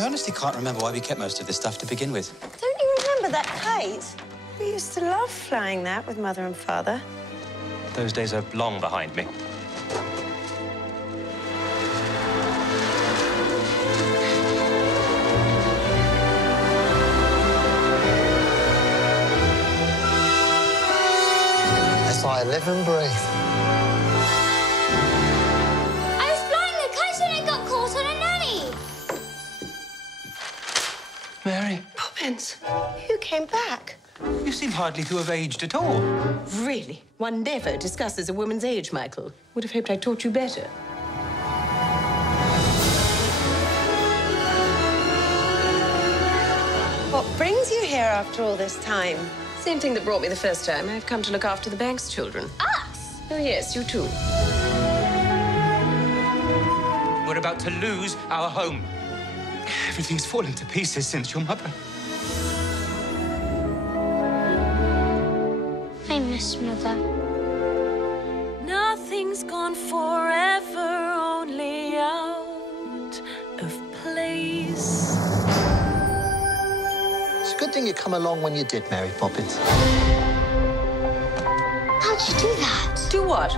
I honestly can't remember why we kept most of this stuff to begin with. Don't you remember that kite? We used to love flying that with Mother and Father. Those days are long behind me. As I live and breathe. I was flying the kite and I got caught on a nanny. Mary, Poppins, you came back. you seem hardly to have aged at all. Really? One never discusses a woman's age, Michael. Would have hoped I taught you better. What brings you here after all this time? Same thing that brought me the first time. I've come to look after the bank's children. Us? Oh, yes, you too. We're about to lose our home. Everything's fallen to pieces since your mother. I miss Mother. Nothing's gone forever, only out of place. It's a good thing you come along when you did, Mary Poppins. How'd you do that? Do what?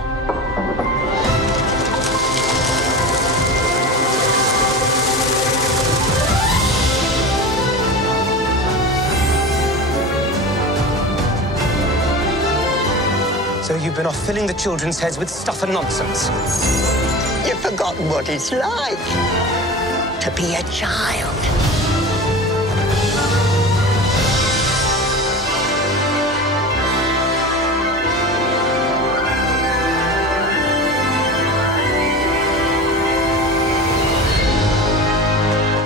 So you've been off filling the children's heads with stuff and nonsense. You've forgotten what it's like to be a child.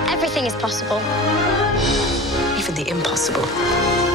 Everything is possible. Even the impossible.